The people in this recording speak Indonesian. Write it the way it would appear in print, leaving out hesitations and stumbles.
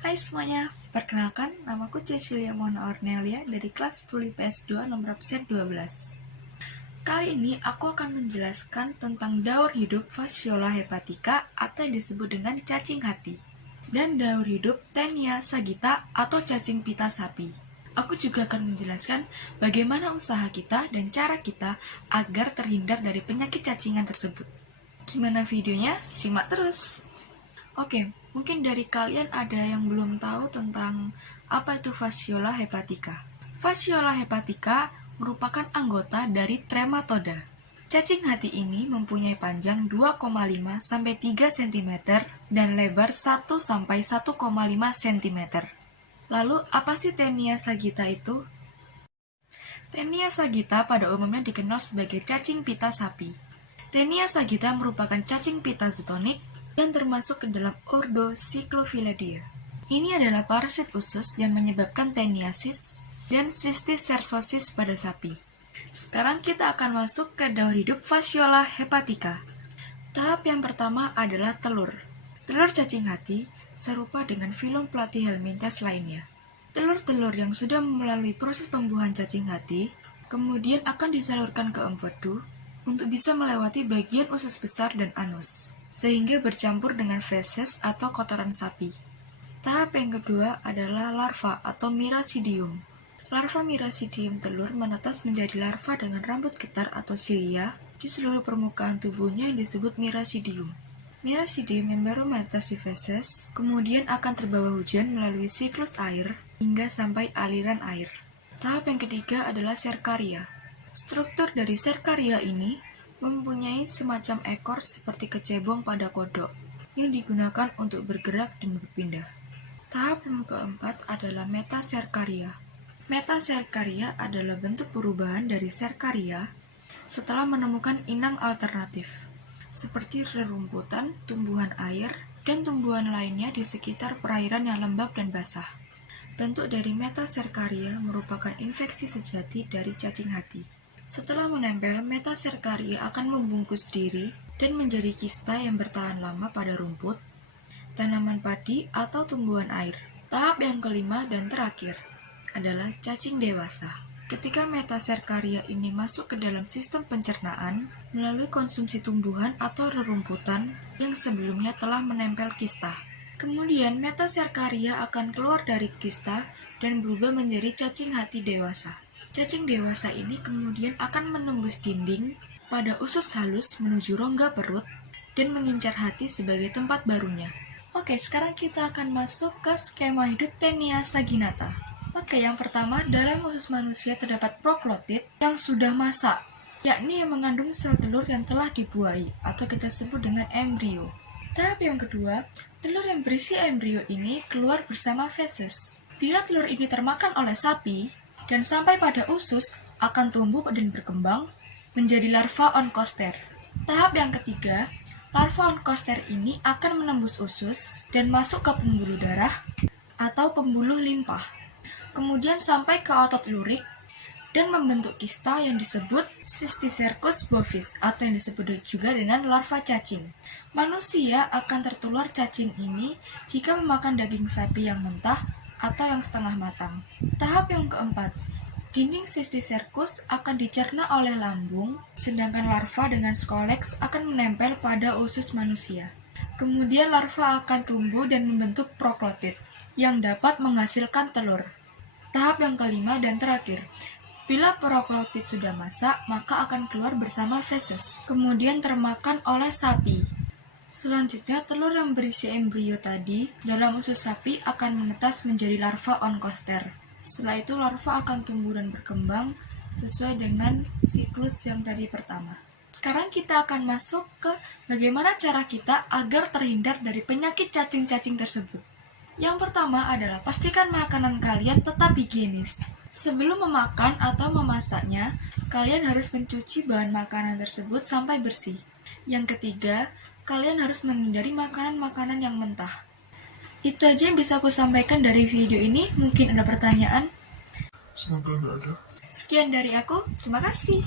Hai semuanya, perkenalkan namaku Cecilia Mona Ornelia dari kelas 10 IPS 2 nomor absen 12. Kali ini aku akan menjelaskan tentang daur hidup Fasciola hepatica atau yang disebut dengan cacing hati dan daur hidup Taenia sagitta atau cacing pita sapi. Aku juga akan menjelaskan bagaimana usaha kita dan cara kita agar terhindar dari penyakit cacingan tersebut. Gimana videonya? Simak terus! Oke, mungkin dari kalian ada yang belum tahu tentang apa itu Fasciola hepatica. Fasciola hepatica merupakan anggota dari Trematoda. Cacing hati ini mempunyai panjang 2,5 sampai 3 cm dan lebar 1 sampai 1,5 cm. Lalu, apa sih Taenia sagitta itu? Taenia sagitta pada umumnya dikenal sebagai cacing pita sapi. Taenia sagitta merupakan cacing pita zoonotic yang termasuk ke dalam ordo Cyclophylladeae. Ini adalah parasit usus yang menyebabkan teniasis dan cysticercosis pada sapi. Sekarang kita akan masuk ke daur hidup Fasciola hepatica. Tahap yang pertama adalah telur. Telur cacing hati serupa dengan filum Platyhelminthes lainnya. Telur-telur yang sudah melalui proses pembuahan cacing hati kemudian akan disalurkan ke empedu untuk bisa melewati bagian usus besar dan anus, sehingga bercampur dengan feses atau kotoran sapi. Tahap yang kedua adalah larva atau miracidium. Larva miracidium telur menetas menjadi larva dengan rambut getar atau silia di seluruh permukaan tubuhnya yang disebut miracidium. Miracidium yang baru menetas di feses, kemudian akan terbawa hujan melalui siklus air hingga sampai aliran air. Tahap yang ketiga adalah serkaria. Struktur dari serkaria ini mempunyai semacam ekor seperti kecebong pada kodok yang digunakan untuk bergerak dan berpindah. Tahap yang keempat adalah metaserkaria. Metaserkaria adalah bentuk perubahan dari serkaria setelah menemukan inang alternatif, seperti rerumputan, tumbuhan air, dan tumbuhan lainnya di sekitar perairan yang lembab dan basah. Bentuk dari metaserkaria merupakan infeksi sejati dari cacing hati. Setelah menempel, metaserkaria akan membungkus diri dan menjadi kista yang bertahan lama pada rumput, tanaman padi, atau tumbuhan air. Tahap yang kelima dan terakhir adalah cacing dewasa. Ketika metaserkaria ini masuk ke dalam sistem pencernaan melalui konsumsi tumbuhan atau rerumputan yang sebelumnya telah menempel kista. Kemudian metaserkaria akan keluar dari kista dan berubah menjadi cacing hati dewasa. Cacing dewasa ini kemudian akan menembus dinding pada usus halus menuju rongga perut dan mengincar hati sebagai tempat barunya. Oke, sekarang kita akan masuk ke skema hidup Taenia saginata. Oke, yang pertama, dalam usus manusia terdapat proklotid yang sudah masak, yakni yang mengandung sel telur yang telah dibuahi atau kita sebut dengan embrio. Tahap yang kedua, telur yang berisi embrio ini keluar bersama feses. Bila telur ini termakan oleh sapi dan sampai pada usus, akan tumbuh dan berkembang menjadi larva oncoster. Tahap yang ketiga, larva oncoster ini akan menembus usus dan masuk ke pembuluh darah atau pembuluh limpa. Kemudian sampai ke otot lurik dan membentuk kista yang disebut Cysticercus bovis atau yang disebut juga dengan larva cacing. Manusia akan tertular cacing ini jika memakan daging sapi yang mentah atau yang setengah matang. Tahap yang keempat, dinding Cysticercus akan dicerna oleh lambung, sedangkan larva dengan skoleks akan menempel pada usus manusia. Kemudian larva akan tumbuh dan membentuk proklotid yang dapat menghasilkan telur. Tahap yang kelima dan terakhir, bila proklotid sudah masak, maka akan keluar bersama feses, kemudian termakan oleh sapi. Selanjutnya, telur yang berisi embrio tadi dalam usus sapi akan menetas menjadi larva oncoster. Setelah itu, larva akan tumbuh dan berkembang sesuai dengan siklus yang tadi pertama. Sekarang kita akan masuk ke bagaimana cara kita agar terhindar dari penyakit cacing-cacing tersebut. Yang pertama adalah pastikan makanan kalian tetap higienis. Sebelum memakan atau memasaknya, kalian harus mencuci bahan makanan tersebut sampai bersih. Yang ketiga, kalian harus menghindari makanan-makanan yang mentah. Itu aja yang bisa aku sampaikan dari video ini. Mungkin ada pertanyaan? Semoga nggak ada. Sekian dari aku, terima kasih.